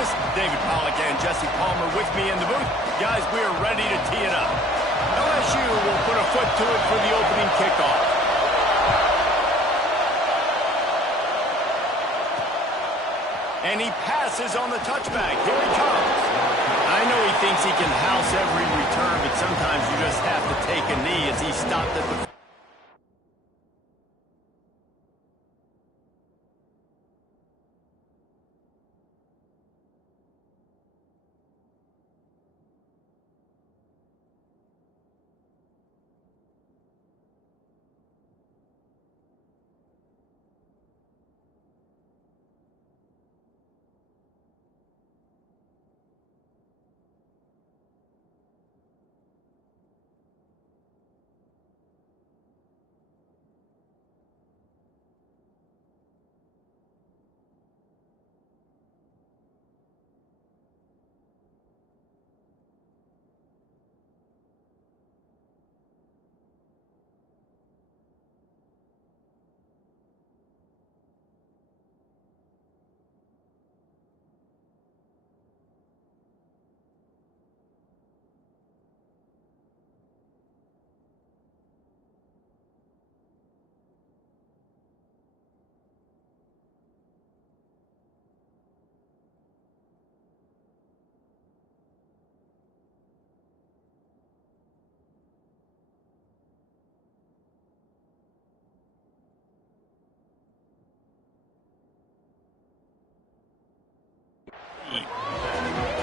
This is David Pollack and Jesse Palmer with me in the booth. Guys, we are ready to tee it up. LSU will put a foot to it for the opening kickoff. And he passes on the touchback. Here he comes. I know he thinks he can house every return, but sometimes you just have to take a knee as he stopped at the...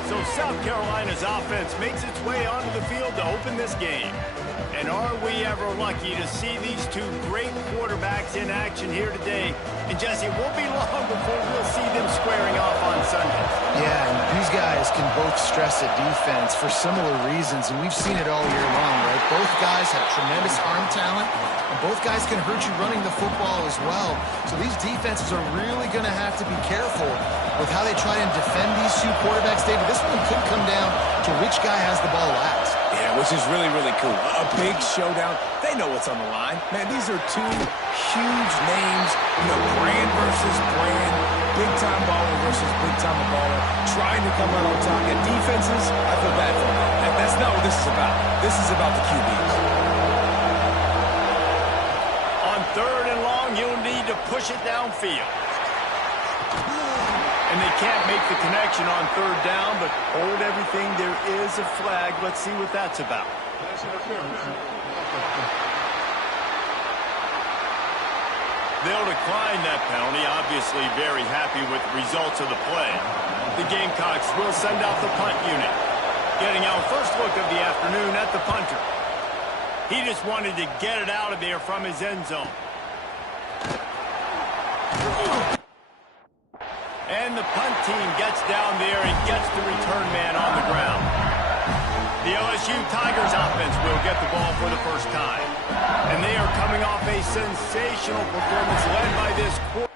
So South Carolina's offense makes its way onto the field to open this game. And are we ever lucky to see these two great quarterbacks in action here today? And Jesse, it won't be long before we'll see them squaring off on Sunday. Yeah, and these guys can both stress a defense for similar reasons, and we've seen it all year long, right? Both guys have tremendous arm talent, and both guys can hurt you running the football as well. So these defenses are really going to have to be careful with how they try and defend these two quarterbacks. David, this one could come down to which guy has the ball last. Yeah, which is really, really cool. A big showdown. They know what's on the line. Man, these are two huge names. You know, brand versus brand. Big-time baller versus big-time baller. Trying to come out on top. And defenses, I feel bad for them. That's not what this is about. This is about the QBs. On 3rd and long, you'll need to push it downfield. And they can't make the connection on 3rd down, but hold everything. There is a flag. Let's see what that's about. They'll decline that penalty. Obviously very happy with the results of the play. The Gamecocks will send out the punt unit. Getting our first look of the afternoon at the punter. He just wanted to get it out of there from his end zone. And the punt team gets down there and gets the return man on the ground. The LSU Tigers offense will get the ball for the first time. And they are coming off a sensational performance led by this quarterback.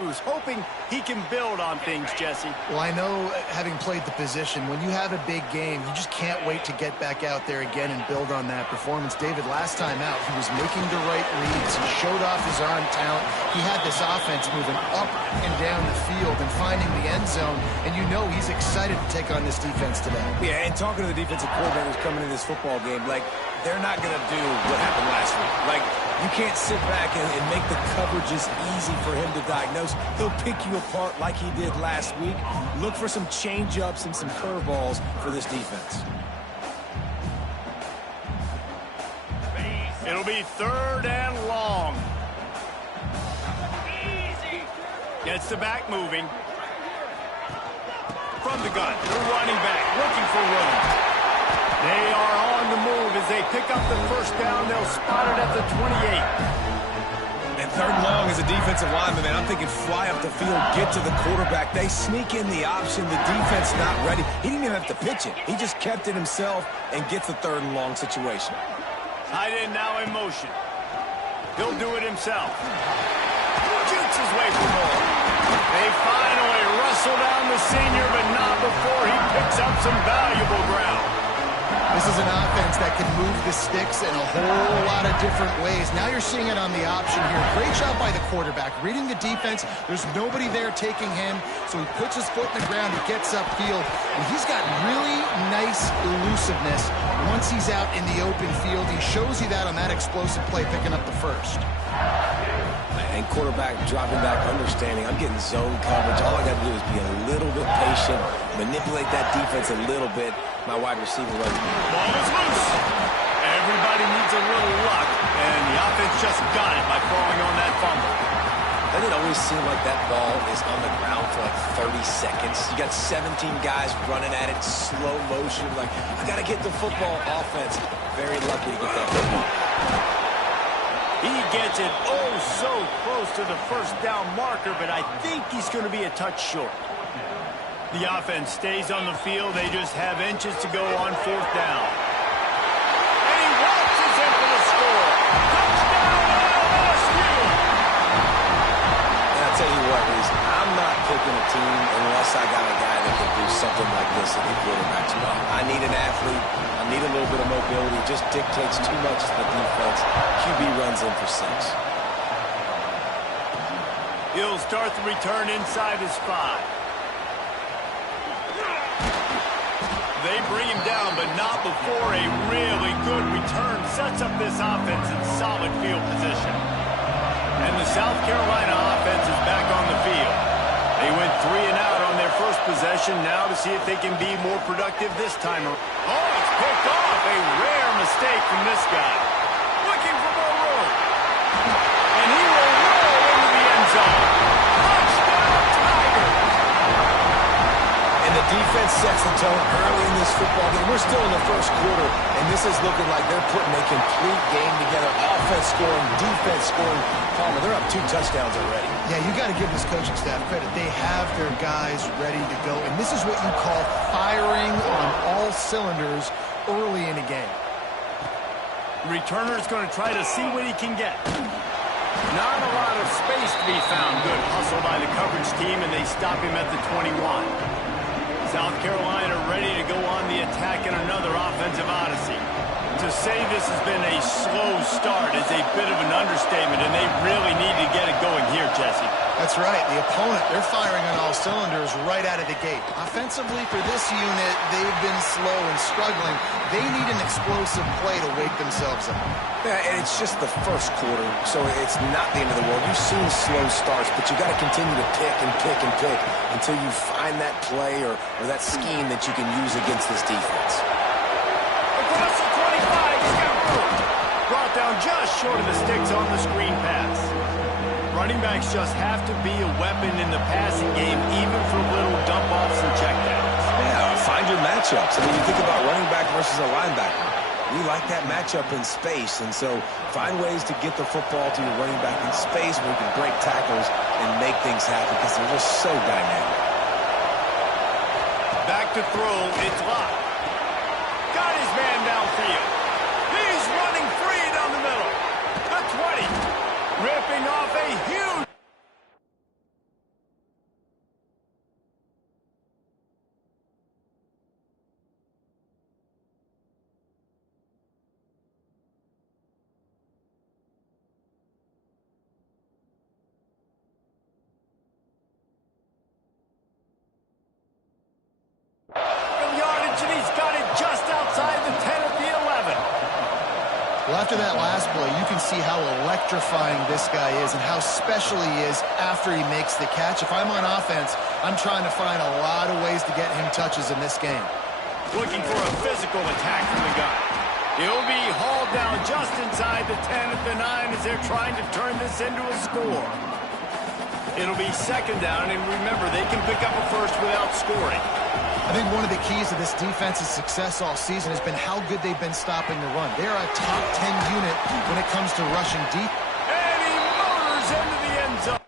Who's hoping he can build on things, Jesse. Well, I know, having played the position, when you have a big game, you just can't wait to get back out there again and build on that performance. David, last time out, he was making the right reads. He showed off his arm talent. He had this offense moving up and down the field and finding the end zone. And you know he's excited to take on this defense today. Yeah, and talking to the defensive coordinators coming in this football game, like, they're not going to do what happened last week. Like, you can't sit back and make the coverages easy for him to diagnose. He'll pick you apart like he did last week. Look for some change-ups and some curveballs for this defense. It'll be 3rd and long. Gets the back moving. From the gun, the running back looking for room. They are on the move as they pick up the first down. They'll spot it at the 28. And 3rd and long as a defensive lineman, man, I'm thinking fly up the field, get to the quarterback. They sneak in the option. The defense not ready. He didn't even have to pitch it. He just kept it himself and gets the 3rd and long situation. Tight end now in motion. He'll do it himself. Shoots his way for more. They finally wrestle down the senior, but not before he picks up some valuable ground. This is an offense that can move the sticks in a whole lot of different ways. Now you're seeing it on the option here. Great job by the quarterback. Reading the defense, there's nobody there taking him, so he puts his foot in the ground, he gets upfield, and he's got really nice elusiveness once he's out in the open field. He shows you that on that explosive play, picking up the first. And quarterback dropping back, understanding I'm getting zone coverage. All I got to do is be a little bit patient, manipulate that defense a little bit. My wide receiver runs. Ball is loose. Everybody needs a little luck, and the offense just got it by falling on that fumble. Doesn't it always seem like that ball is on the ground for like 30 seconds? You got 17 guys running at it, slow motion. Like, I got to get the football. Offense, very lucky to get that football. He gets it oh so close to the first down marker, but I think he's going to be a touch short. The offense stays on the field. They just have inches to go on fourth down. And he waltzes in for the score. Touchdown, LSU! And I'll tell you what, Reese, I'm not picking a team unless I got a guy that can do something like this at the quarterback spot. I need an athlete. I need a little bit of mobility. It just dictates too much to the defense. QB runs in for 6. He'll start the return inside his 5. They bring him down, but not before a really good return sets up this offense in solid field position. And the South Carolina offense is back on the field. They went 3 and out on their first possession, now to see if they can be more productive this time. Oh, it's picked off. A rare mistake from this guy. Looking for more room. And he will roll into the end zone. Touchdown, Tigers! And the defense sets the tone early in this football game. We're still in the first quarter, and this is looking like they're putting a complete game together. Offense scoring, defense scoring. Palmer, they're up 2 touchdowns already. Yeah, you got to give this coaching staff credit. They have their guys ready to go, and this is what you call firing on all cylinders early in a game. Returner's going to try to see what he can get. Not a lot of space to be found. Good hustle by the coverage team, and they stop him at the 21. South Carolina ready to go on the attack in another offensive odyssey. To say this has been a slow start is a bit of an understatement, and they really need to get it going here, Jesse. That's right. The opponent, they're firing on all cylinders right out of the gate. Offensively, for this unit, they've been slow and struggling. They need an explosive play to wake themselves up. Yeah, and it's just the first quarter, so it's not the end of the world. You've seen slow starts, but you got to continue to pick and pick and pick until you find that play or that scheme that you can use against this defense. Across the 25, he's got room. Brought down just short of the sticks on the screen pass. Running backs just have to be a weapon in the passing game, even for little dump-offs and checkdowns. Yeah, find your matchups. I mean, you think about running back versus a linebacker. We like that matchup in space, and so find ways to get the football to your running back in space where you can break tackles and make things happen because they're just so dynamic. Back to throw, it's locked. Got his man downfield. He's running free down the middle. The 20. Ripping off a huge... yardage, and he's got it just outside the 10 at the 11. Well, after that last play, you can see how electrifying this guy is and how special he is after he makes the catch. If I'm on offense, I'm trying to find a lot of ways to get him touches in this game. Looking for a physical attack from the guy. He'll be hauled down just inside the 10 at the 9 as they're trying to turn this into a score. It'll be second down, and remember, they can pick up a first without scoring. I think one of the keys to this defense's success all season has been how good they've been stopping the run. They're a top 10 unit when it comes to rushing deep. And he motors into the end zone.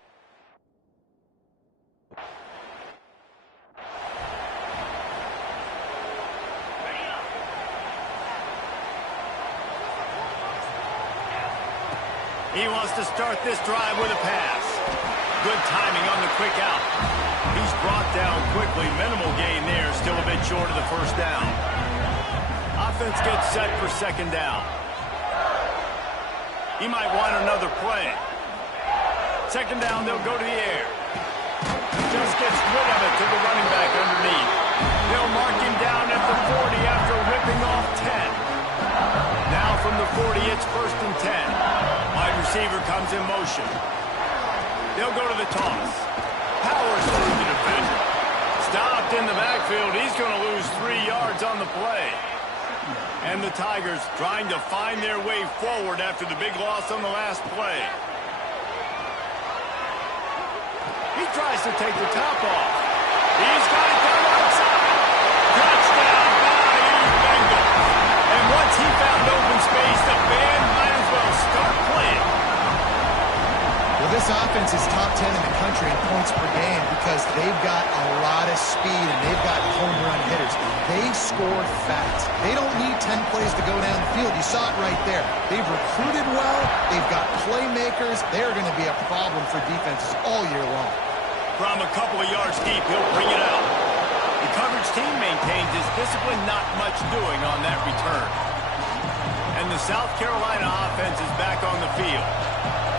He wants to start this drive with a pass. Good timing on the quick out. He's brought down quickly. Minimal gain there. Still a bit short of the first down. Offense gets set for second down. He might want another play. Second down, they'll go to the air. Just gets rid of it to the running back underneath. They'll mark him down at the 40 after ripping off 10. Now from the 40, it's 1st and 10. Wide receiver comes in motion. They'll go to the toss. Powers through the defender. Stopped in the backfield. He's going to lose 3 yards on the play. And the Tigers trying to find their way forward after the big loss on the last play. He tries to take the top off. He's got it down outside. Touchdown, Bengals. And once he found open space, the band might as well start playing. Well, this offense is top 10 in the country in points per game because they've got a lot of speed and they've got home run hitters. They score fast. They don't need 10 plays to go down the field. You saw it right there. They've recruited well. They've got playmakers. They're going to be a problem for defenses all year long. From a couple of yards deep, he'll bring it out. The coverage team maintains his discipline, not much doing on that return. And the South Carolina offense is back on the field.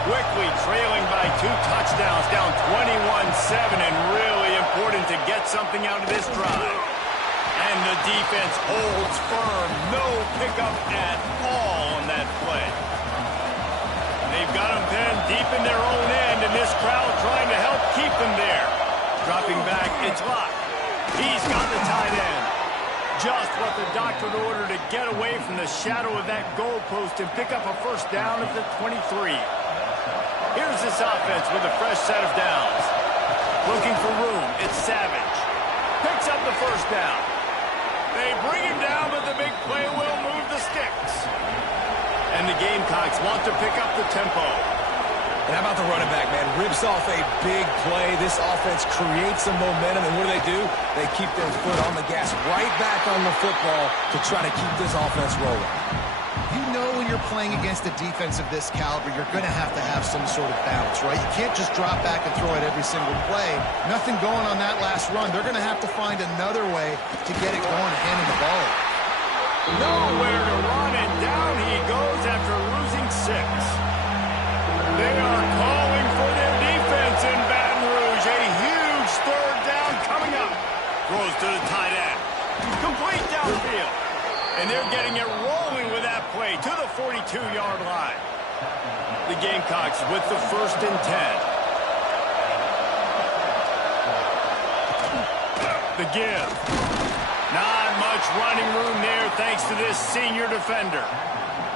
Quickly trailing by 2 touchdowns, down 21-7, and really important to get something out of this drive. And the defense holds firm. No pickup at all on that play. They've got them pinned deep in their own end, and this crowd trying to help keep them there. Dropping back, it's locked. He's got the tight end. Just what the doctor ordered to get away from the shadow of that goalpost and pick up a first down at the 23. Here's this offense with a fresh set of downs. Looking for room, it's Savage. Picks up the first down. They bring him down, but the big play will move the sticks. And the Gamecocks want to pick up the tempo. And how about the running back, man? Rips off a big play. This offense creates some momentum, and what do? They keep their foot on the gas, right back on the football to try to keep this offense rolling. You know when you're playing against a defense of this caliber, you're going to have some sort of balance, right? You can't just drop back and throw it every single play. Nothing going on that last run. They're going to have to find another way to get it going and handing the ball. Nowhere to run, and down he goes after losing 6. They are calling for their defense in Baton Rouge. A huge 3rd down coming up. Throws to the tight end. Complete downfield. And they're getting it rolling with that play to the 42-yard line. The Gamecocks with the 1st and 10. The give. Not much running room there thanks to this senior defender.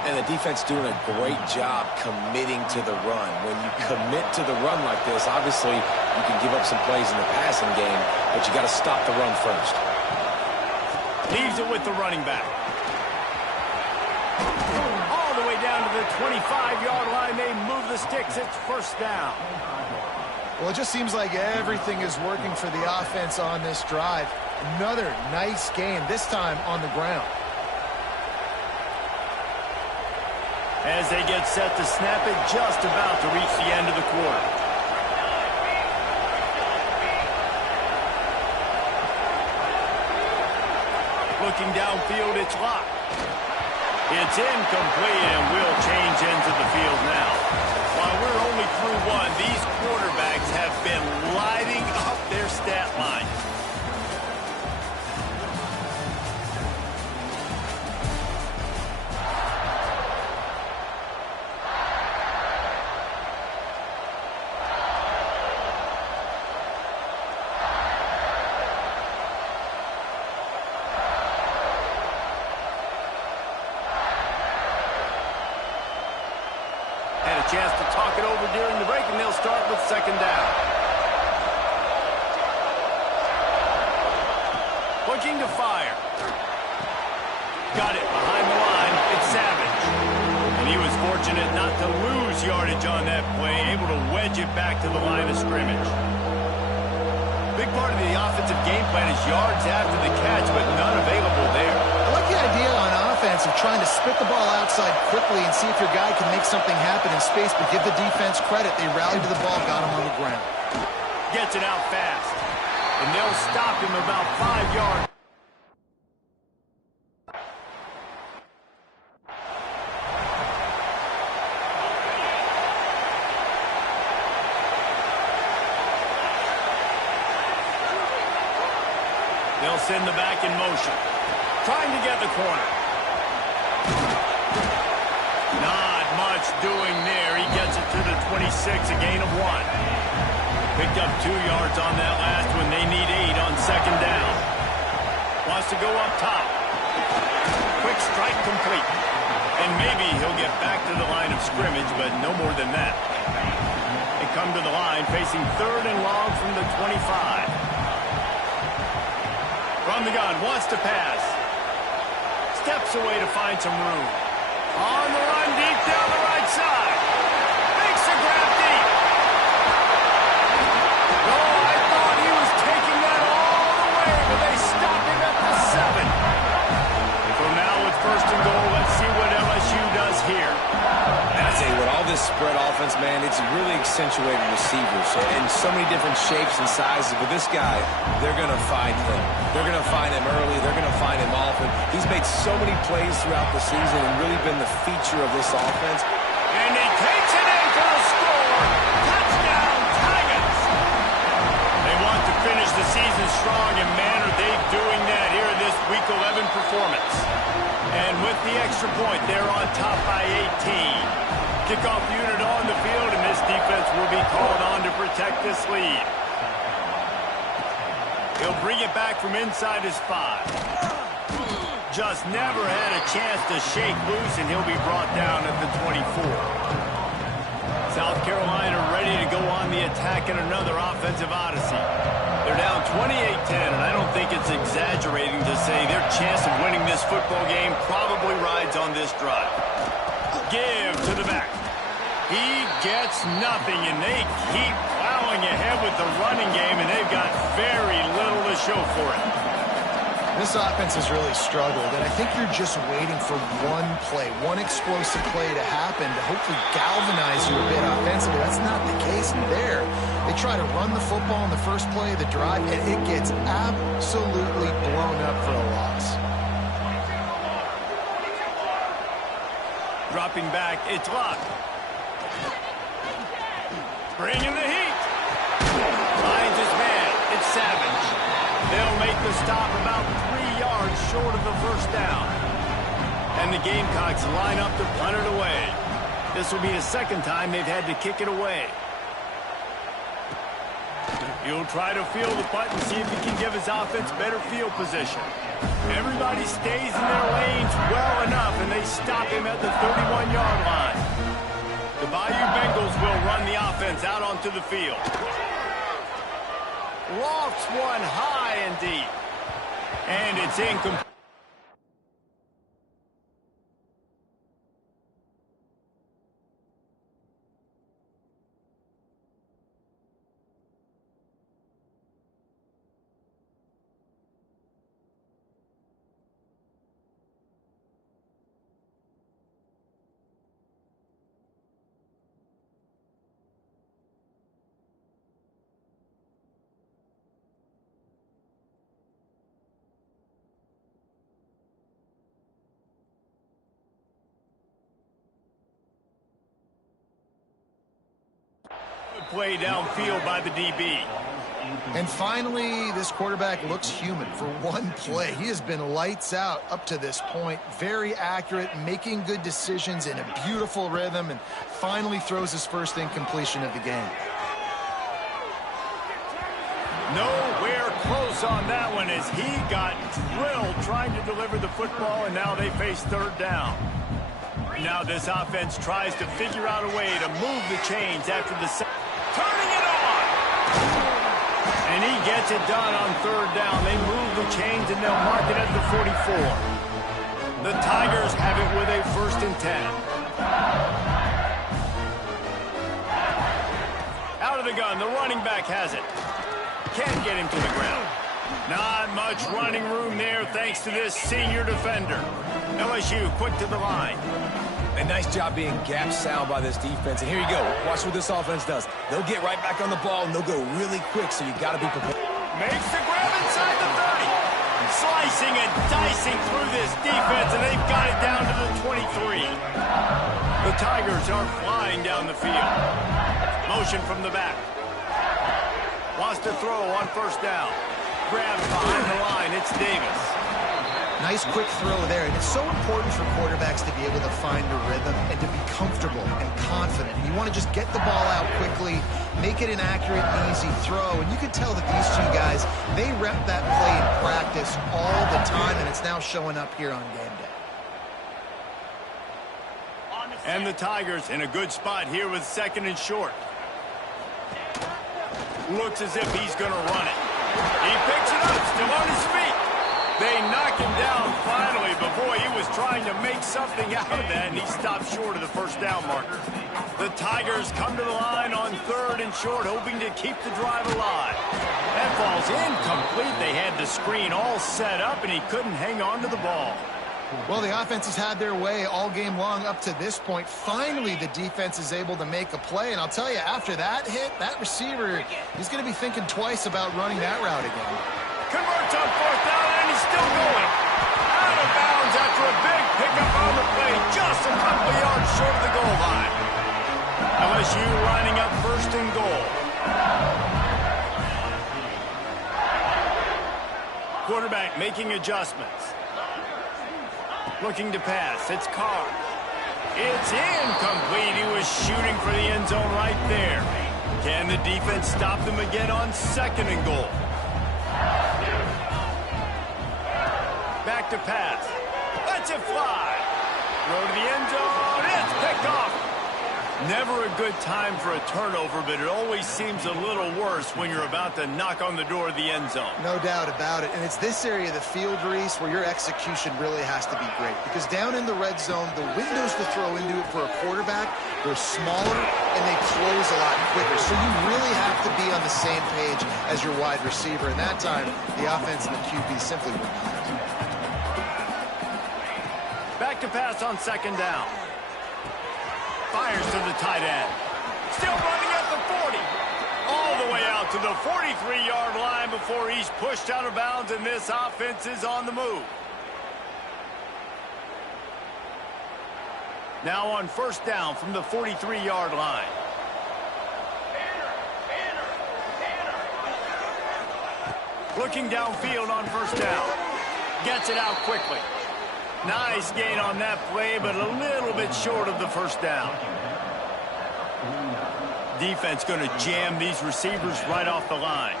And the defense doing a great job committing to the run. When you commit to the run like this, obviously you can give up some plays in the passing game, but you got to stop the run first. Leaves it with the running back. All the way down to the 25-yard line. They move the sticks. It's 1st down. Well, it just seems like everything is working for the offense on this drive. Another nice game, this time on the ground. As they get set to snap it, just about to reach the end of the quarter. Looking downfield, it's locked. It's incomplete, and will change ends of the field now. While we're only through 1, these quarterbacks have been lighting up their stat line. Chance to talk it over during the break, and they'll start with 2nd down. Looking to fire. Got it behind the line. It's Savage. And he was fortunate not to lose yardage on that play, able to wedge it back to the line of scrimmage. Big part of the offensive game plan is yards after the catch, but none available there. I like the idea on offense of trying to spit the ball outside quickly and see if your guy can make something happen in space, but give the defense credit. They rallied to the ball, got him on the ground. Gets it out fast. And they'll stop him about 5 yards. They'll send the back in motion. Trying to get the corner. Not much doing there. He gets it to the 26, a gain of 1. Picked up 2 yards on that last one. They need 8 on second down. Wants to go up top. Quick strike complete. And maybe he'll get back to the line of scrimmage, but no more than that. They come to the line facing 3rd and long from the 25. From the gun, wants to pass. Steps away to find some room. On the run, deep down the right side. Makes a grab deep. Oh, I thought he was taking that all the way, but they stop him at the 7. So now with 1st and goal, let's see what LSU does here. And I say, with all this spread offense, man, it's really accentuated receivers and so many different shapes and sizes. But this guy, they're going to find him. They're going to find him early. They're going to find him often. He's made so many plays throughout the season and really been the feature of this offense. And he takes it in for the score. Touchdown, Tigers. They want to finish the season strong, and man, are they doing that here in this Week 11 performance. And with the extra point, they're on top by 18. Kickoff unit on the field, and this defense will be called on to protect this lead. He'll bring it back from inside his 5. Just never had a chance to shake loose, and he'll be brought down at the 24. South Carolina ready to go on the attack in another offensive odyssey. They're down 28-10, and I don't think it's exaggerating to say their chance of winning this football game probably rides on this drive. Give to the back. He gets nothing, and they keep plowing ahead with the running game, and they've got very little to show for it. This offense has really struggled, and I think you're just waiting for one play, one explosive play to happen to hopefully galvanize you a bit offensively. That's not the case there. They try to run the football in the first play of the drive, and it gets absolutely blown up for a loss. Dropping back, it's locked. Bringing the heat. Finds his man. It's Savage. They'll make the stop about 3 yards short of the first down. And the Gamecocks line up to punt it away. This will be the second time they've had to kick it away. He'll try to field the punt and see if he can give his offense better field position. Everybody stays in their lanes well enough, and they stop him at the 31-yard line. The Bayou Bengals will run the offense out onto the field. Lofts one high and deep. And it's incomplete. Play downfield by the DB. And finally, this quarterback looks human for one play. He has been lights out up to this point. Very accurate, making good decisions in a beautiful rhythm, and finally throws his first incompletion of the game. Nowhere close on that one as he got drilled trying to deliver the football, and now they face 3rd down. Now this offense tries to figure out a way to move the chains after the turning it on. And he gets it done on 3rd down. They move the chains and they'll mark it at the 44. The Tigers have it with a 1st and 10. Out of the gun, the running back has it. Can't get him to the ground. Not much running room there thanks to this senior defender. LSU quick to the line. And nice job being gap sound by this defense. And here you go. Watch what this offense does. They'll get right back on the ball, and they'll go really quick, so you got to be prepared. Makes the grab inside the 30. Slicing and dicing through this defense, and they've got it down to the 23. The Tigers are flying down the field. Motion from the back. Wants to throw on first down. Grabs behind the line. It's Davis. Nice quick throw there. And it's so important for quarterbacks to be able to find a rhythm and to be comfortable and confident. You want to just get the ball out quickly, make it an accurate and easy throw. And you can tell that these two guys, they rep that play in practice all the time, and it's now showing up here on game day. And the Tigers in a good spot here with second and short. Looks as if he's going to run it. He picks it up, still on his feet. They knock him down finally, but boy, he was trying to make something out of that, and he stopped short of the first down marker. The Tigers come to the line on third and short, hoping to keep the drive alive. That ball's incomplete. They had the screen all set up, and he couldn't hang on to the ball. Well, the offense has had their way all game long up to this point. Finally, the defense is able to make a play, and I'll tell you, after that hit, that receiver, he's going to be thinking twice about running that route again. Converts on fourth down, and he's still going. Out of bounds after a big pickup on the play, just a couple of yards short of the goal line. LSU lining up first and goal. Quarterback making adjustments. Looking to pass. It's Carr. It's incomplete. He was shooting for the end zone right there. Can the defense stop them again on second and goal? Back to pass. Lets it fly. Throw to the end zone. It's picked off. Never a good time for a turnover, but it always seems a little worse when you're about to knock on the door of the end zone. No doubt about it. And it's this area of the field, Reese, where your execution really has to be great. Because down in the red zone, the windows to throw into it for a quarterback, they're smaller and they close a lot quicker. So you really have to be on the same page as your wide receiver. And that time, the offense and the QB simply were not. Back to pass on second down. Fires to the tight end. Still running at the 40. All the way out to the 43-yard line before he's pushed out of bounds, and this offense is on the move. Now on first down from the 43-yard line. Looking downfield on first down. Gets it out quickly. Nice gain on that play, but a little bit short of the first down. Defense going to jam these receivers right off the line.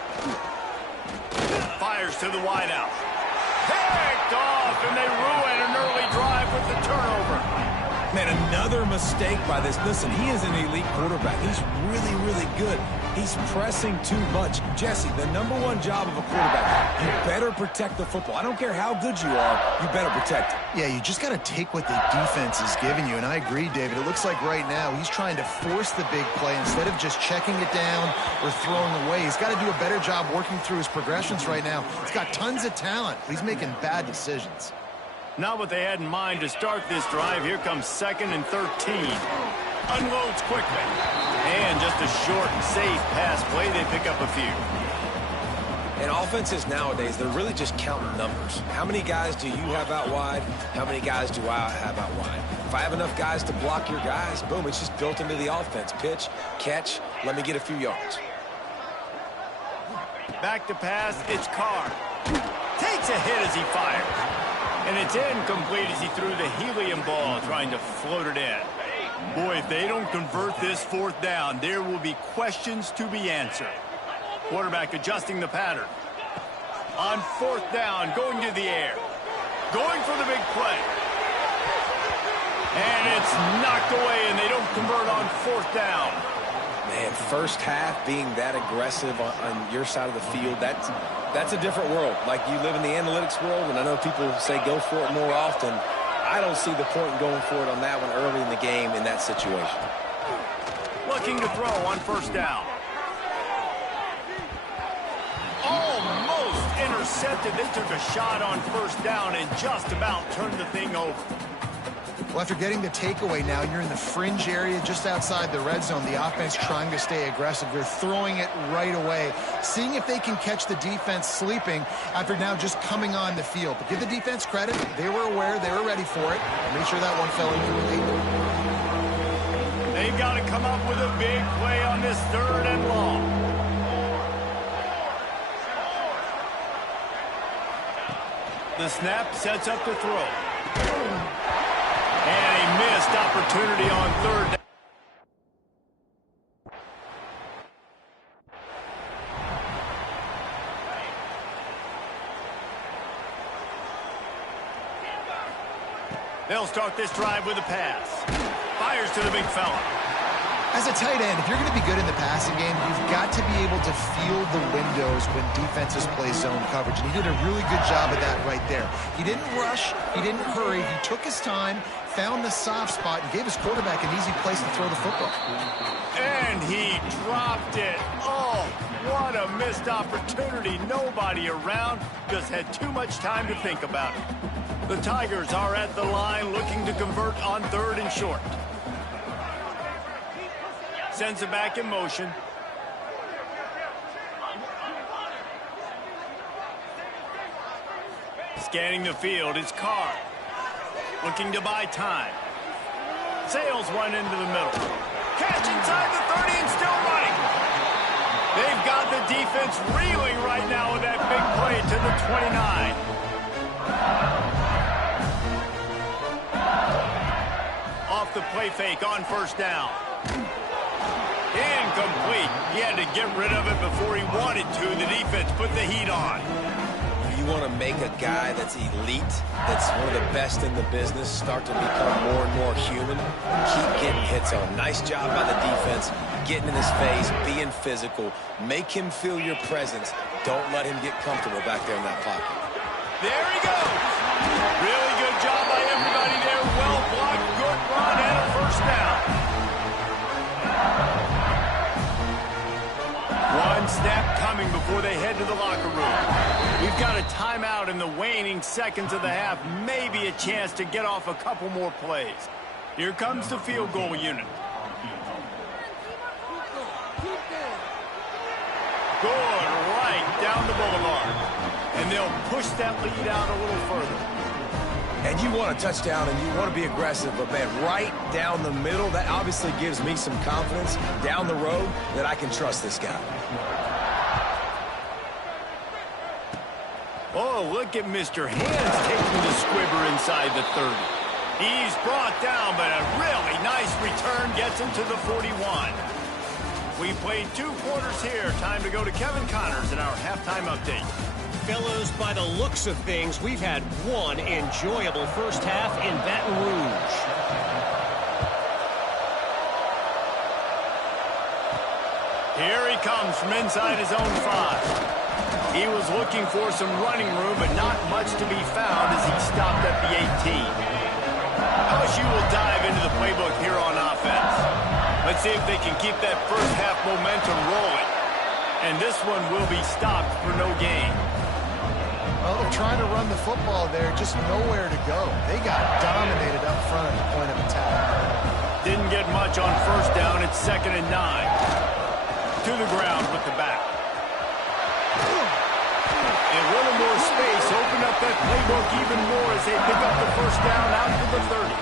Fires to the wideout. Picked off, and they ruin an early drive with the turnover. Man, another mistake by this. Listen, he is an elite quarterback. He's really, really good. He's pressing too much. Jesse, the #1 job of a quarterback, you better protect the football. I don't care how good you are, you better protect it. Yeah, you just got to take what the defense is giving you. And I agree, David. It looks like right now he's trying to force the big play instead of just checking it down or throwing away. He's got to do a better job working through his progressions right now. He's got tons of talent, but he's making bad decisions. Not what they had in mind to start this drive. Here comes second and 13. Unloads quickly. And just a short and safe pass play. They pick up a few. And offenses nowadays, they're really just counting numbers. How many guys do you have out wide? How many guys do I have out wide? If I have enough guys to block your guys, boom, it's just built into the offense. Pitch, catch, let me get a few yards. Back to pass, it's Carr. Takes a hit as he fires. And it's incomplete as he threw the helium ball, trying to float it in. Boy, if they don't convert this fourth down, there will be questions to be answered. Quarterback adjusting the pattern. On fourth down, going to the air. Going for the big play. And it's knocked away, and they don't convert on fourth down. Man, first half being that aggressive on your side of the field, that's a different world. Like, you live in the analytics world, and I know people say go for it more often. I don't see the point in going for it on that one early in the game in that situation. Looking to throw on first down. Almost intercepted. They took a shot on first down and just about turned the thing over. Well, after getting the takeaway now, you're in the fringe area just outside the red zone. The offense trying to stay aggressive. They're throwing it right away, seeing if they can catch the defense sleeping after now just coming on the field. But give the defense credit. They were aware. They were ready for it. Made sure that one fell incomplete. They've got to come up with a big play on this 3rd and long. The snap sets up the throw. And a missed opportunity on 3rd down. They'll start this drive with a pass. Fires to the big fella. As a tight end, if you're going to be good in the passing game, you've got to be able to feel the windows when defenses play zone coverage. And he did a really good job of that right there. He didn't rush. He didn't hurry. He took his time, found the soft spot, and gave his quarterback an easy place to throw the football. And he dropped it. Oh, what a missed opportunity. Nobody around. Just had too much time to think about it. The Tigers are at the line looking to convert on 3rd and short. Sends it back in motion. Scanning the field, it's Carr. Looking to buy time. Sails one into the middle. Catch inside the 30 and still running. They've got the defense reeling right now with that big play to the 29. Off the play fake on 1st down. Incomplete. He had to get rid of it before he wanted to. The defense put the heat on. You want to make a guy that's elite, that's one of the best in the business, start to become more and more human. Keep getting hits on. Nice job by the defense, getting in his face, being physical. Make him feel your presence. Don't let him get comfortable back there in that pocket. There he goes. Really good job by everybody there. Well blocked, good run, and a 1st down. One snap coming before they head to the locker room. We've got a timeout in the waning seconds of the half. Maybe a chance to get off a couple more plays. Here comes the field goal unit. Good right down the boulevard. And they'll push that lead out a little further. And you want a touchdown and you want to be aggressive, but man, right down the middle, that obviously gives me some confidence down the road that I can trust this guy. Oh, look at Mr. Hands taking the squibber inside the 30. He's brought down, but a really nice return gets him to the 41. We played 2 quarters here. Time to go to Kevin Connors in our halftime update. Fellows, by the looks of things, we've had one enjoyable first half in Baton Rouge. Here he comes from inside his own 5. He was looking for some running room, but not much to be found as he stopped at the 18. LSU will dive into the playbook here on offense. Let's see if they can keep that first half momentum rolling. And this one will be stopped for no gain. Well, they're trying to run the football there, just nowhere to go. They got dominated up front at the point of attack. Didn't get much on 1st down. It's 2nd and 9. To the ground with the back. And a little more space. Open up that playbook even more as they pick up the 1st down out to the 30.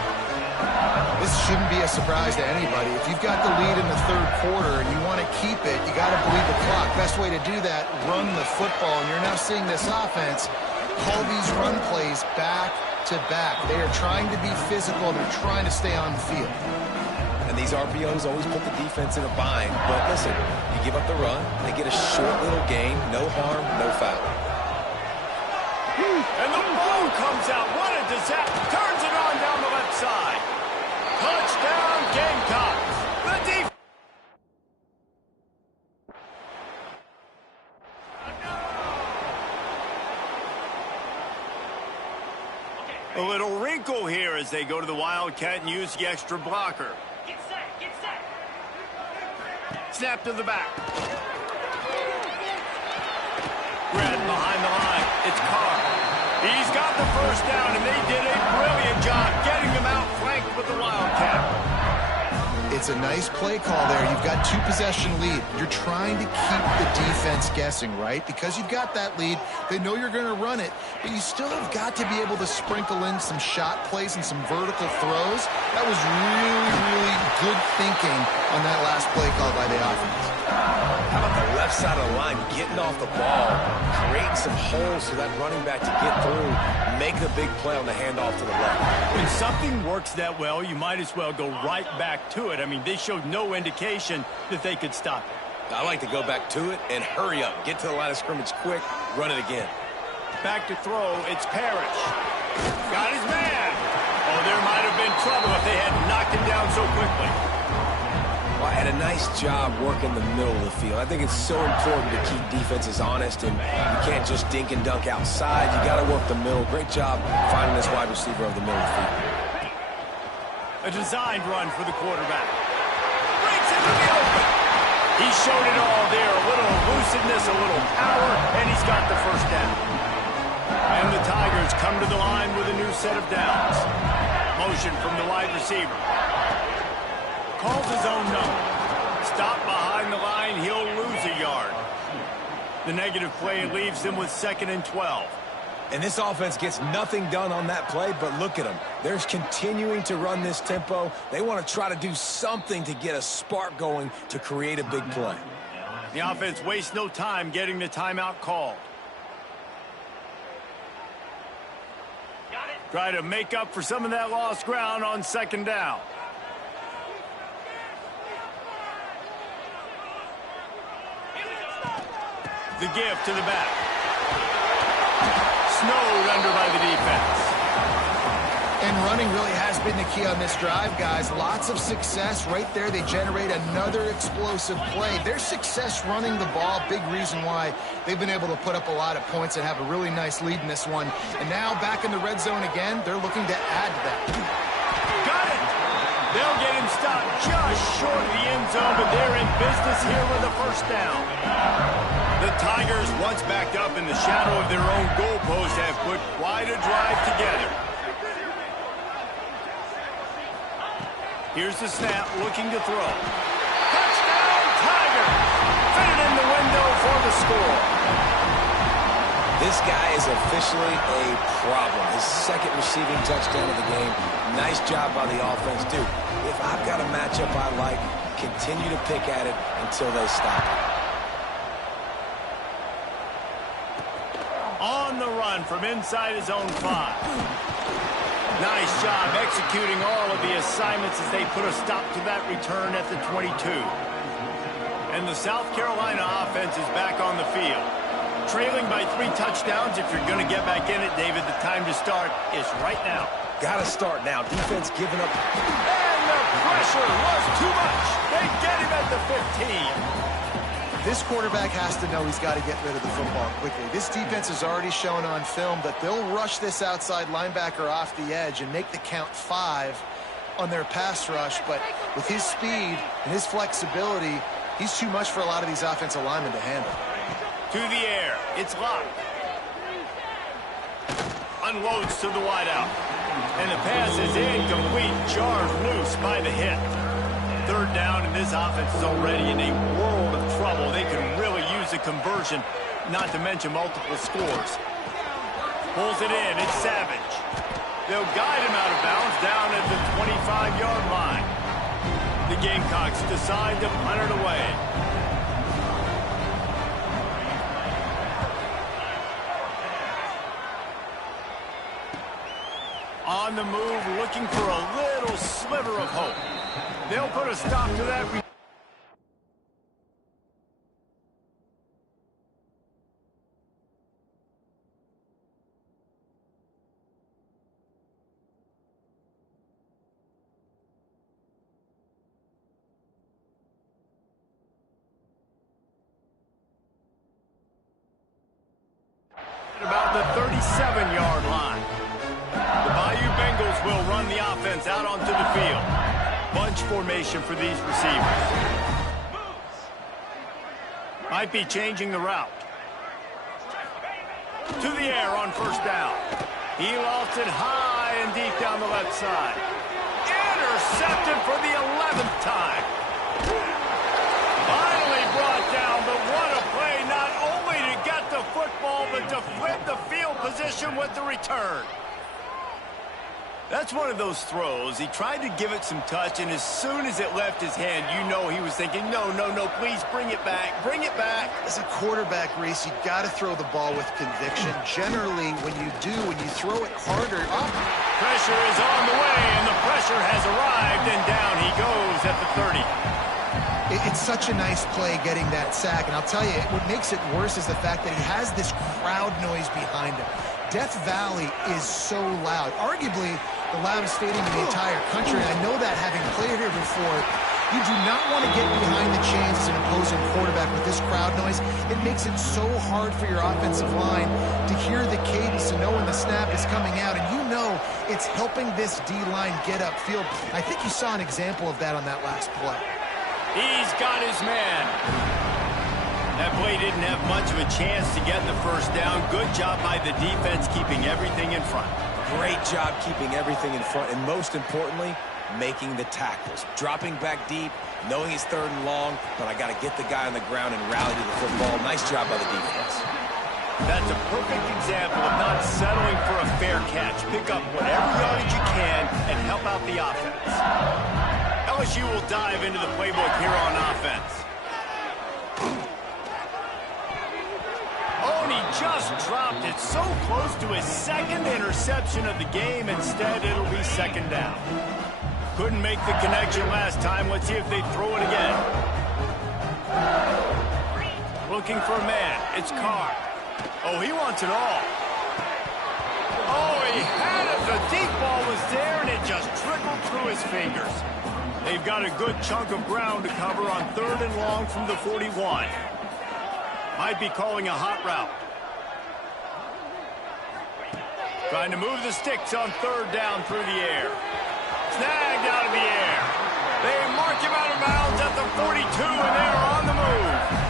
This shouldn't be a surprise to anybody. If you've got the lead in the 3rd quarter and you want to keep it, you got to bleed the clock. Best way to do that, run the football. And you're now seeing this offense call these run plays back to back. They are trying to be physical. They're trying to stay on the field. And these RPOs always put the defense in a bind. But listen, you give up the run, they get a short little gain, no harm, no foul. And the ball comes out. What a disaster. Turns it on down the left side. Touchdown, Gamecocks. The defense. A little wrinkle here as they go to the Wildcat and use the extra blocker. Get set, get set. Snap to the back. Red behind the line. It's Carr. He's got the 1st down, and they did a brilliant job getting them out flanked with the Wildcat. It's a nice play call there. You've got two-possession lead. You're trying to keep the defense guessing, right? Because you've got that lead, they know you're going to run it, but you still have got to be able to sprinkle in some shot plays and some vertical throws. That was really, really good thinking on that last play call by the offense. How about the left side of the line getting off the ball, creating some holes for that running back to get through, make a big play on the handoff to the left. When something works that well, you might as well go right back to it. I mean, they showed no indication that they could stop it. I like to go back to it and hurry up. Get to the line of scrimmage quick, run it again. Back to throw, it's Parrish. Got his man. Oh, there might have been trouble if they had knocked him down so quickly. Well, and a nice job working the middle of the field. I think it's so important to keep defenses honest, and you can't just dink and dunk outside. You got to work the middle. Great job finding this wide receiver of the middle of the field. A designed run for the quarterback. Breaks into the open. He showed it all there. A little elusiveness, a little power, and he's got the first down. And the Tigers come to the line with a new set of downs. Motion from the wide receiver. Calls his own number. Stop behind the line, he'll lose a yard. The negative play leaves him with 2nd and 12. And this offense gets nothing done on that play, but look at them. They're continuing to run this tempo. They want to try to do something to get a spark going to create a big play. The offense wastes no time getting the timeout called. Try to make up for some of that lost ground on 2nd down. The give to the back. Snowed under by the defense. And running really has been the key on this drive, guys. Lots of success right there. They generate another explosive play. Their success running the ball, big reason why they've been able to put up a lot of points and have a really nice lead in this one. And now back in the red zone again, they're looking to add to that. Got it! They'll get him stopped just short of the end zone, but they're in business here with a first down. The Tigers, once backed up in the shadow of their own goalpost, have put quite a drive together. Here's the snap, looking to throw. Touchdown, Tigers! Fitted in the window for the score. This guy is officially a problem. His 2nd receiving touchdown of the game. Nice job by the offense. Dude, if I've got a matchup I like, continue to pick at it until they stop it. On the run from inside his own 5. Nice job executing all of the assignments as they put a stop to that return at the 22. And the South Carolina offense is back on the field. Trailing by 3 touchdowns. If you're going to get back in it, David, the time to start is right now. Got to start now. Defense giving up. And the pressure was too much. They get him at the 15. This quarterback has to know he's got to get rid of the football quickly. This defense has already shown on film that they'll rush this outside linebacker off the edge and make the count 5 on their pass rush. But with his speed and his flexibility, he's too much for a lot of these offensive linemen to handle. To the air. It's locked. Unloads to the wideout. And the pass is incomplete. Jarred loose by the hit. 3rd down, and this offense is already in a world of trouble. They can really use a conversion, not to mention multiple scores. Pulls it in. It's Savage. They'll guide him out of bounds down at the 25-yard line. The Gamecocks decide to punt it away. On the move, looking for a little sliver of hope. They'll put a stop to that. About the 37-yard line. The Bayou Bengals will run the offense out onto the field. Bunch formation for these receivers. Might be changing the route. To the air on 1st down. He lost it high and deep down the left side. intercepted for the 11th time. Finally brought down, but what a play, not only to get the football, but to flip the field position with the return. That's one of those throws. He tried to give it some touch, and as soon as it left his hand, you know he was thinking, no, no, no, please bring it back, bring it back. As a quarterback, Reese, you got to throw the ball with conviction. Generally, when you do, when you throw it harder, up. Pressure is on the way, and the pressure has arrived, and down he goes at the 30. It's such a nice play getting that sack, and I'll tell you, what makes it worse is the fact that he has this crowd noise behind him. Death Valley is so loud, arguably the loudest stadium in the entire country. And I know that having played here before, you do not want to get behind the chains as an opposing quarterback with this crowd noise. It makes it so hard for your offensive line to hear the cadence and know when the snap is coming out. And you know it's helping this D-line get upfield. I think you saw an example of that on that last play. He's got his man. That play didn't have much of a chance to get the first down. Good job by the defense keeping everything in front. Great job keeping everything in front, and most importantly, making the tackles. Dropping back deep, knowing it's 3rd and long, but I got to get the guy on the ground and rally to the football. Nice job by the defense. That's a perfect example of not settling for a fair catch. Pick up whatever yardage you can and help out the offense. LSU will dive into the playbook here on offense. Oh, and he just dropped it so close to his 2nd interception of the game. Instead, it'll be 2nd down. Couldn't make the connection last time. Let's see if they throw it again. Looking for a man. It's Carr. Oh, he wants it all. Oh, he had it. The deep ball was there, and it just trickled through his fingers. They've got a good chunk of ground to cover on 3rd and long from the 41. Might be calling a hot route. Trying to move the sticks on 3rd down through the air. Snagged out of the air. They mark him out of bounds at the 42, and they're on the move.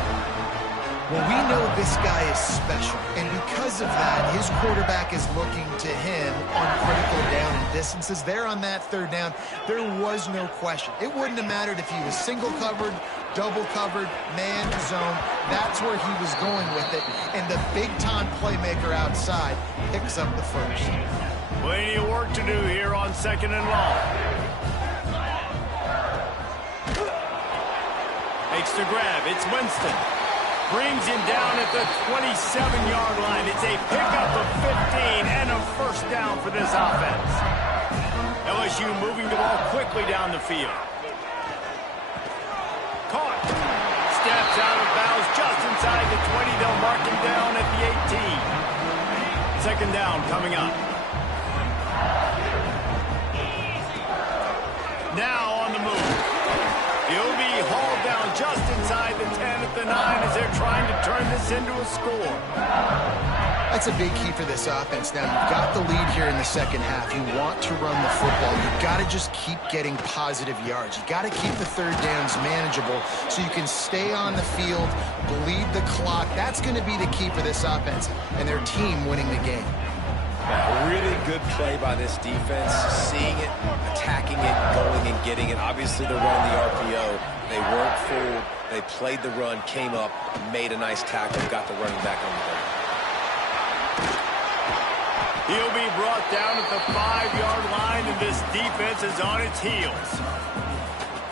Well, we know this guy is special, and because of that, his quarterback is looking to him on critical down and distances. There on that 3rd down, there was no question. It wouldn't have mattered if he was single covered, double covered, man, zone. That's where he was going with it, and the big-time playmaker outside picks up the first. Plenty of work to do here on 2nd and long. Makes the grab. It's Winston. Brings him down at the 27-yard line. It's a pickup of 15 and a first down for this offense. LSU moving the ball quickly down the field. Caught. Steps out of bounds just inside the 20. They'll mark him down at the 18. 2nd down coming up. Now on the move. He'll be hauled down just inside the 10 at the 9 as they're trying to turn this into a score. That's a big key for this offense. Now, you've got the lead here in the 2nd half. You want to run the football. You've got to just keep getting positive yards. You've got to keep the 3rd downs manageable so you can stay on the field, bleed the clock. That's going to be the key for this offense and their team winning the game. A really good play by this defense, seeing it, attacking it, going and getting it. Obviously, they're running the RPO. They weren't fooled. They played the run, came up, made a nice tackle, got the running back on the ground. He'll be brought down at the 5-yard line, and this defense is on its heels.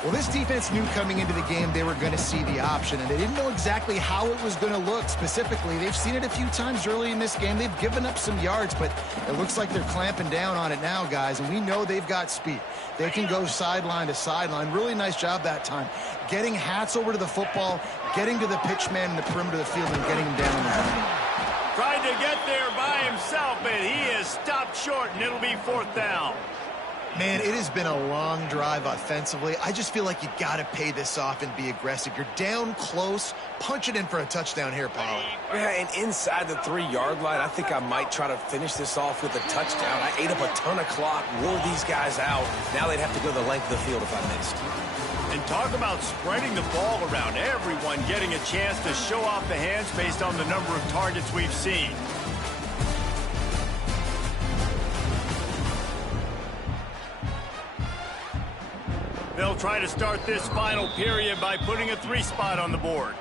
Well, this defense knew coming into the game they were going to see the option, and they didn't know exactly how it was going to look specifically. They've seen it a few times early in this game. They've given up some yards, but it looks like they're clamping down on it now, guys, and we know they've got speed. They can go sideline to sideline. Really nice job that time. Getting Hats over to the football, getting to the pitch man in the perimeter of the field, and getting him down on the ground. Tried to get there by himself, but he is stopped short, and it'll be 4th down. Man, it has been a long drive offensively. I just feel like you got to pay this off and be aggressive. You're down close. Punch it in for a touchdown here, Paul. Yeah, and inside the 3-yard line, I think I might try to finish this off with a touchdown. I ate up a ton of clock, wore these guys out. Now they'd have to go the length of the field if I missed. And talk about spreading the ball around. Everyone getting a chance to show off the hands based on the number of targets we've seen. They'll try to start this final period by putting a 3 spot on the board.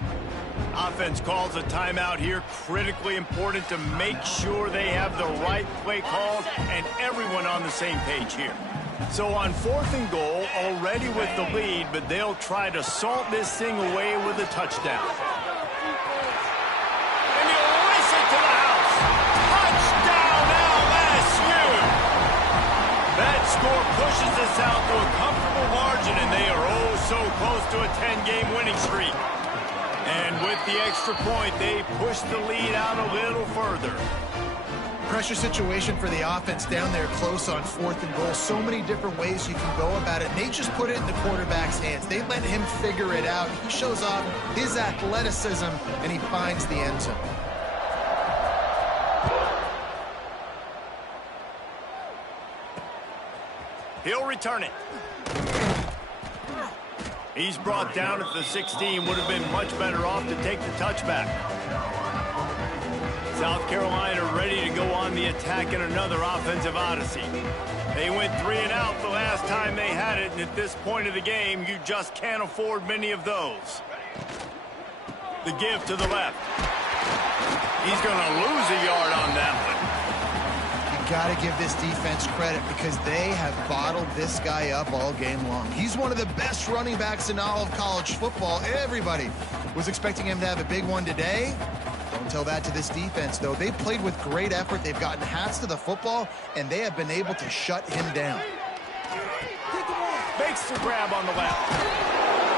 Offense calls a timeout here, critically important to make sure they have the right play called and everyone on the same page here. So on 4th and goal, already with the lead, but they'll try to salt this thing away with a touchdown. And he'll race it to the house. Touchdown, LSU! That score pushes us out to a comfortable margin, and they are oh so close to a 10-game winning streak. And with the extra point, they push the lead out a little further. Pressure situation for the offense down there close on 4th and goal. So many different ways you can go about it. And they just put it in the quarterback's hands. They let him figure it out. He shows off his athleticism, and he finds the end zone. He'll return it. He's brought down at the 16. Would have been much better off to take the touchback. South Carolina ready to go on the attack in another offensive odyssey. They went 3 and out the last time they had it, and at this point of the game, you just can't afford many of those. The give to the left. He's going to lose a yard on that one. You got to give this defense credit because they have bottled this guy up all game long. He's one of the best running backs in all of college football. Everybody was expecting him to have a big one today. Don't tell that to this defense, though. They played with great effort. They've gotten hats to the football, and they have been able to shut him down. Makes the grab on the left.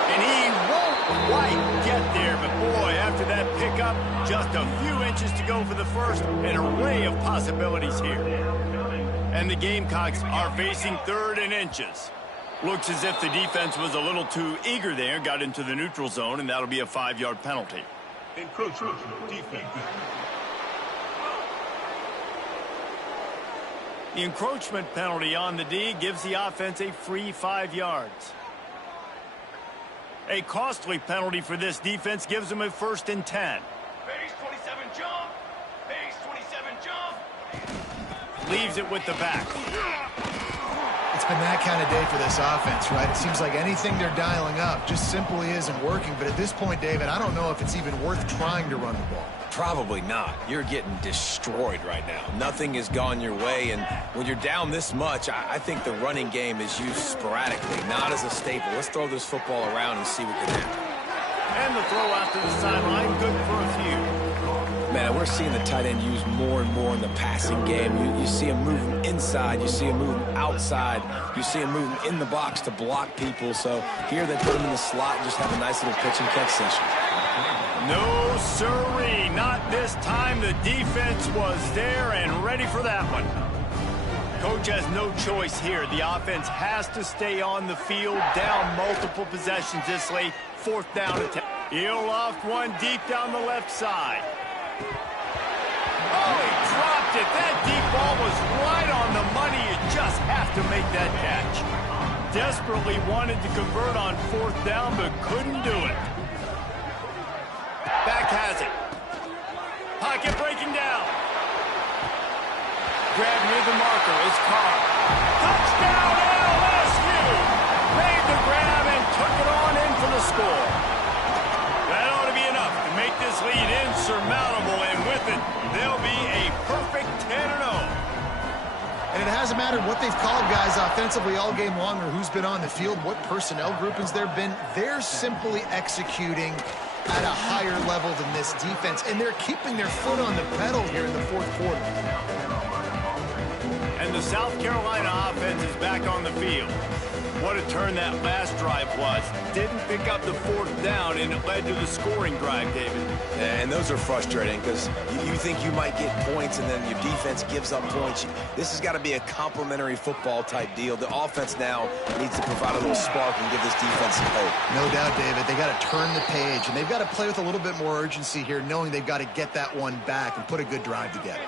And he won't quite get there, but boy, after that pickup, just a few inches to go for the first. An array of possibilities here. And the Gamecocks are facing 3rd and inches. Looks as if the defense was a little too eager there, got into the neutral zone, and that'll be a 5-yard penalty. Encroachment defense. The encroachment penalty on the D gives the offense a free 5 yards. A costly penalty for this defense gives them a 1st and 10. Base 27 jump. Base 27 jump. Leaves it with the back. It's been that kind of day for this offense, right? It seems like anything they're dialing up just simply isn't working. But at this point, David, I don't know if it's even worth trying to run the ball. Probably not. You're getting destroyed right now. Nothing has gone your way, and when you're down this much, I think the running game is used sporadically, not as a staple. Let's throw this football around and see what can happen. And the throw out to the sideline, good for a few. Man, we're seeing the tight end used more and more in the passing game. You see him moving inside. You see him moving outside. You see him moving in the box to block people. So here they put him in the slot and just have a nice little pitch and catch session. No, sirree. Not this time. The defense was there and ready for that one. Coach has no choice here. The offense has to stay on the field, down multiple possessions this late. 4th down attack. He'll loft one deep down the left side. Oh, he dropped it. That deep ball was right on the money. You just have to make that catch. Desperately wanted to convert on 4th down, but couldn't do it. Back has it. Pocket breaking down. Grab near the marker is Carr. Touchdown, LSU! Made the grab and took it on in for the score. That ought to be enough to make this lead insurmountable, and with it, they'll be a perfect 10-0. And it hasn't mattered what they've called guys offensively all game long or who's been on the field, what personnel groupings there have been. They're simply executing at a higher level than this defense, and they're keeping their foot on the pedal here in the 4th quarter. And the South Carolina offense is back on the field. What a turn that last drive was. Didn't pick up the 4th down, and it led to the scoring drive, David. And those are frustrating because you think you might get points and then your defense gives up points. This has got to be a complementary football type deal. The offense now needs to provide a little spark and give this defense some hope. No doubt, David. They got to turn the page, and they've got to play with a little bit more urgency here, knowing they've got to get that one back and put a good drive together.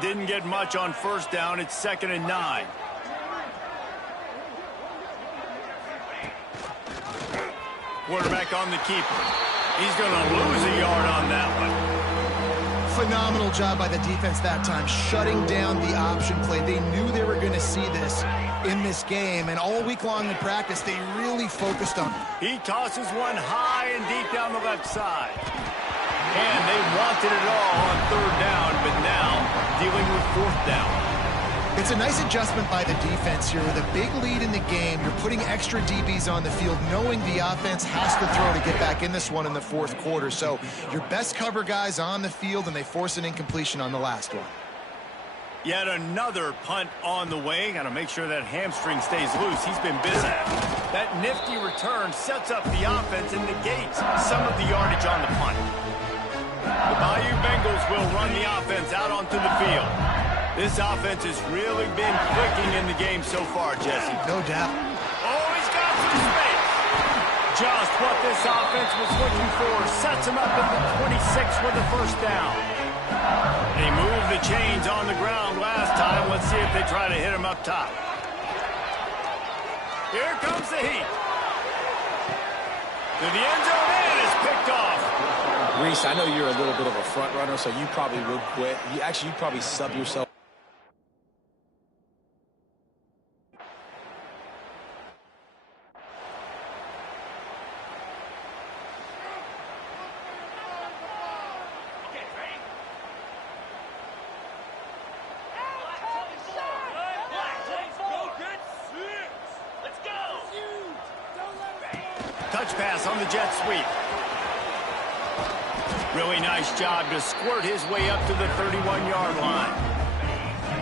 Didn't get much on 1st down. It's 2nd and 9. Quarterback on the keeper. He's going to lose a yard on that one. Phenomenal job by the defense that time, shutting down the option play. They knew they were going to see this. in this game, and all week long in practice, they really focused on. He tosses one high and deep down the left side. And they wanted it all on third down, but now dealing with fourth down. It's a nice adjustment by the defense here. With a big lead in the game, you're putting extra DBs on the field, knowing the offense has to throw to get back in this one in the fourth quarter. So your best cover guys on the field, and they force an incompletion on the last one. Yet another punt on the way. Got to make sure that hamstring stays loose. He's been busy. That nifty return sets up the offense and negates some of the yardage on the punt. The Bayou Bengals will run the offense out onto the field. This offense has really been clicking in the game so far, Jesse. No doubt. Oh, he's got some space. Just what this offense was looking for. Sets him up at the 26 with the first down. They moved the chains on the ground last time. Let's see if they try to hit him up top. Here comes the heat. To the end zone, and it's picked off. Reese, I know you're a little bit of a front runner, so you probably would quit. You'd probably sub yourself. Touch pass on the jet sweep. Really nice job to squirt his way up to the 31-yard line.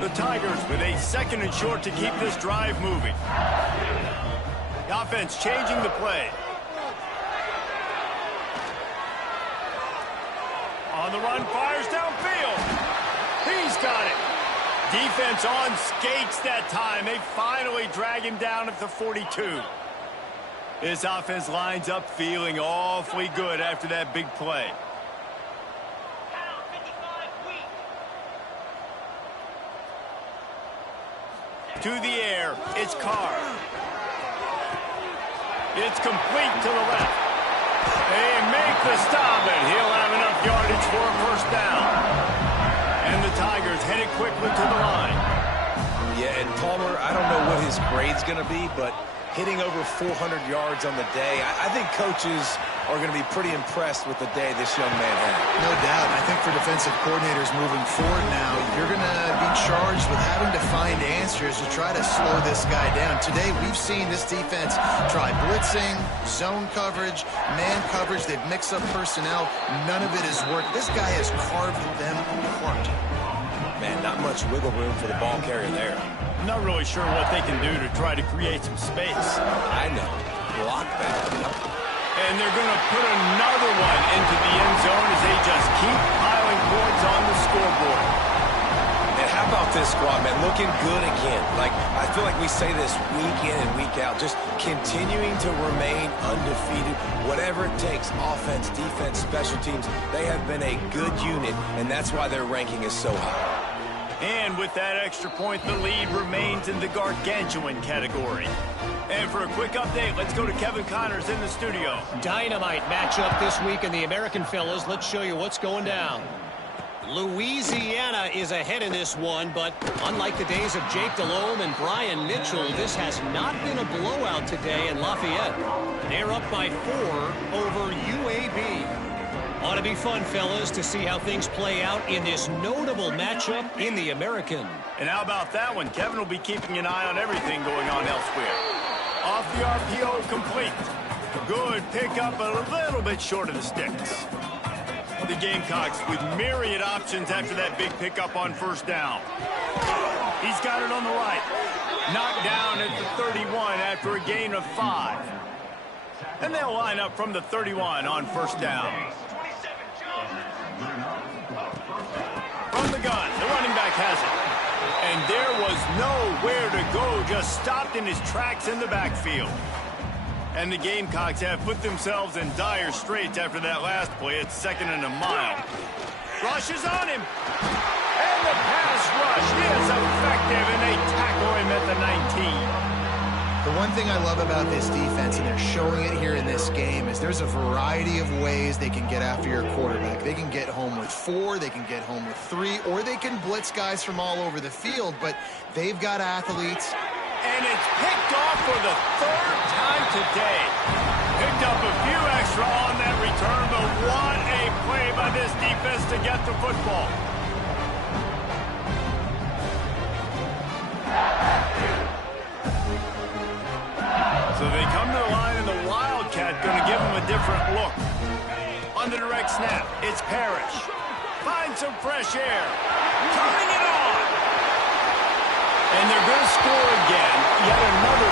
The Tigers with a second and short to keep this drive moving. The offense changing the play. On the run, fires downfield. He's got it. Defense on skates that time. They finally drag him down at the 42. This offense lines up feeling awfully good after that big play. To the air, it's Carr. It's complete to the left. They make the stop, and he'll have enough yardage for a first down. And the Tigers headed quickly to the line. Yeah, and Palmer, I don't know what his grade's going to be, but hitting over 400 yards on the day, I think coaches are going to be pretty impressed with the day this young man had. No doubt. I think for defensive coordinators moving forward now, you're going to be charged with having to find answers to try to slow this guy down. Today, we've seen this defense try blitzing, zone coverage, man coverage. They've mixed up personnel. None of it has worked. This guy has carved them apart. Man, not much wiggle room for the ball carrier there. I'm not really sure what they can do to try to create some space. I know. Block that. And they're going to put another one into the end zone as they just keep piling points on the scoreboard. And how about this squad, man? Looking good again. Like, I feel like we say this week in and week out, just continuing to remain undefeated. Whatever it takes, offense, defense, special teams, they have been a good unit, and that's why their ranking is so high. And with that extra point, the lead remains in the gargantuan category. And for a quick update, let's go to Kevin Connors in the studio. Dynamite matchup this week in the American, fellas. Let's show you what's going down. Louisiana is ahead in this one, but unlike the days of Jake Delhomme and Brian Mitchell, this has not been a blowout today in Lafayette. They're up by 4 over UAB. Ought to be fun, fellas, to see how things play out in this notable matchup in the American. And how about that one? Kevin will be keeping an eye on everything going on elsewhere. Off the RPO, complete. Good pickup, a little bit short of the sticks. The Gamecocks with myriad options after that big pickup on first down. He's got it on the right. Knocked down at the 31 after a gain of 5. And they'll line up from the 31 on first down. From the gun, the running back has it. And there was nowhere to go, just stopped in his tracks in the backfield. And the Gamecocks have put themselves in dire straits after that last play. It's 2nd and a mile. Rushes on him. And the pass rush is effective, and they tackle him at the 19. The one thing I love about this defense, and they're showing it here in this game, is there's a variety of ways they can get after your quarterback. They can get home with 4, they can get home with 3, or they can blitz guys from all over the field, but they've got athletes And it's picked off for the third time today. Picked up a few extra on that return, but what a play by this defense to get the football. So they come to the line, and the Wildcat going to give them a different look. On the direct snap, it's Parrish. Finds some fresh air. Turning it on. And they're going to score again. Yet another